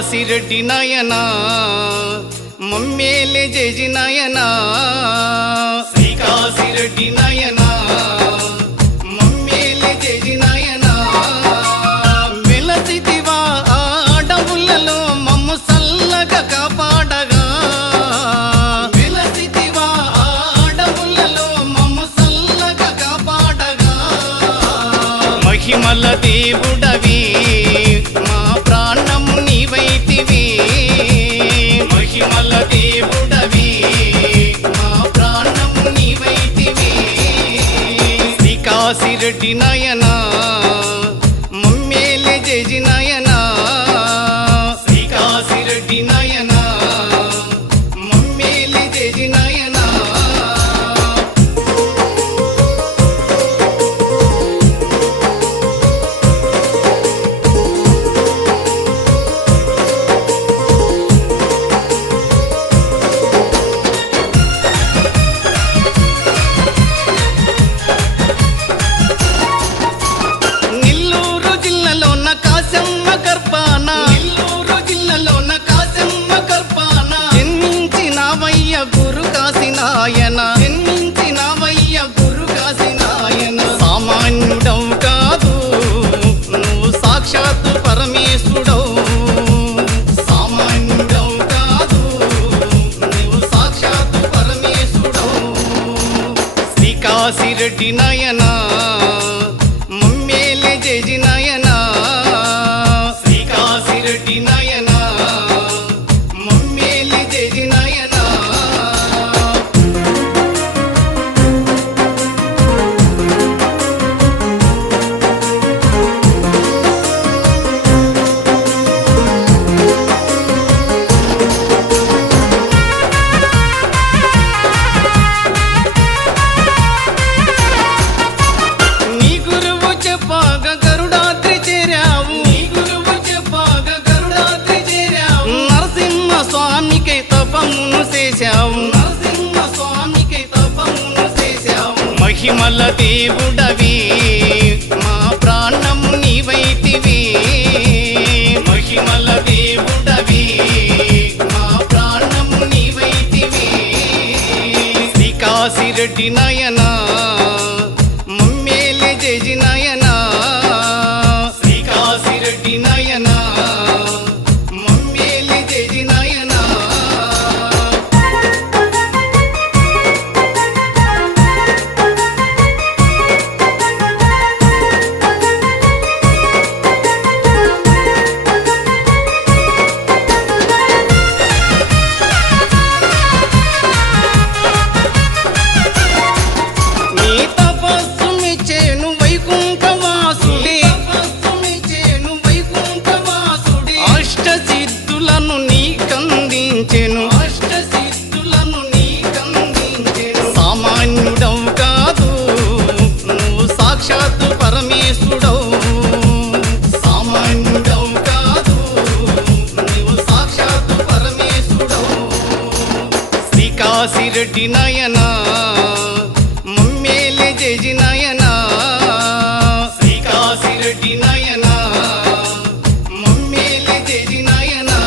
శ్రీకాశిరెడ్డి నాయనా మమ్మేలే జేజి నాయనా శ్రీకాశిరెడ్డి నాయనా మమ్మేలే జేజి నాయనా వెలసితివా అడవులలో మమ్ము సల్లగా కాపాడగా వెలసితివా అడవులలో మమ్ము సల్లగా కాపాడగా మహిమల దేవుడవి మా ప్రాణము నీవైతివి మహిమల దేవుడవి మా ప్రాణము నీవైతివి శ్రీకాశిరెడ్డి నాయనా మమ్మేలే జేజి నాయనా శ్రీకాశిరెడ్డి నాయనా మమ్మేలే జేజి నాయనా జన్మించినవయ్య గురు కాశీనాయన సామాన్యుడవు కాదు నువ్వు సాక్షాత్తు పరమేశ్వరుడవు సామాన్యుడవు కాదు నువ్వు సాక్షాత్తు పరమేశ్వరుడవు శ్రీకాశిరెడ్డి నాయనా మమ్మేలే జేజి నాయనా శ్రీకాశిరెడ్డి నాయనా మమ్మేలే జేజి నాయనా మహిమల దేవుడవి మా ప్రాణము నీవైతివి మహిమల దేవుడవి మా ప్రాణము నీవైతివి శ్రీకాశిరెడ్డి నాయనా మమ్మేలే జేజి నాయనా శ్రీకాశిరెడ్డి నాయనా మమ్మేలే జేజి నాయనా సామాన్యుడవు కాదు నువ్వు సాక్షాత్తు పరమేశ్వరుడవు సామాన్యుడవు కాదు నువ్వు సాక్షాత్తు పరమేశ్వరుడవు శ్రీకాశిరెడ్డి నాయనా మమ్మేలే జేజి నాయనా శ్రీకాశిరెడ్డి నాయనా మమ్మేలే జేజి నాయనా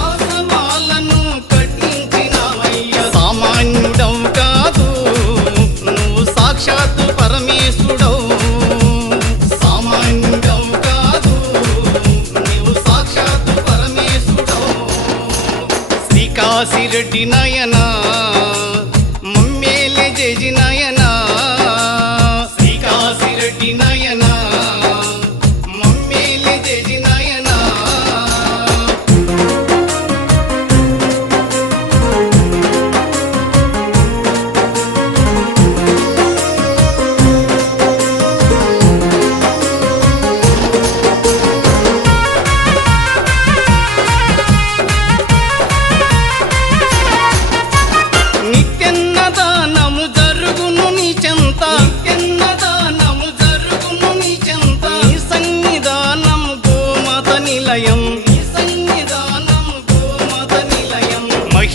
ఆశ్రమాలను కట్టించినవయ్య సామాన్యుడవు కాదు నువ్వు సాక్షాత్తు పరమేశ్వరుడవు సామాన్యుడవు కాదు నువ్వు సాక్షాత్తు పరమేశ్వరుడవు శ్రీకాశిరెడ్డి నాయనా మమ్మేలే జేజి నాయనా శ్రీకాశిరెడ్డి నాయనా మమ్మేలే జేజి నాయనా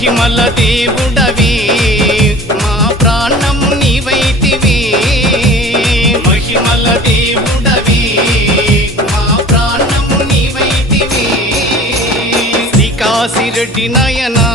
మహిమల దేవుడవి మా ప్రాణం నీవైతివి మహిమల దేవుడవి మా ప్రాణం నీవైతివి శ్రీ కాశిరెడ్డి నాయనా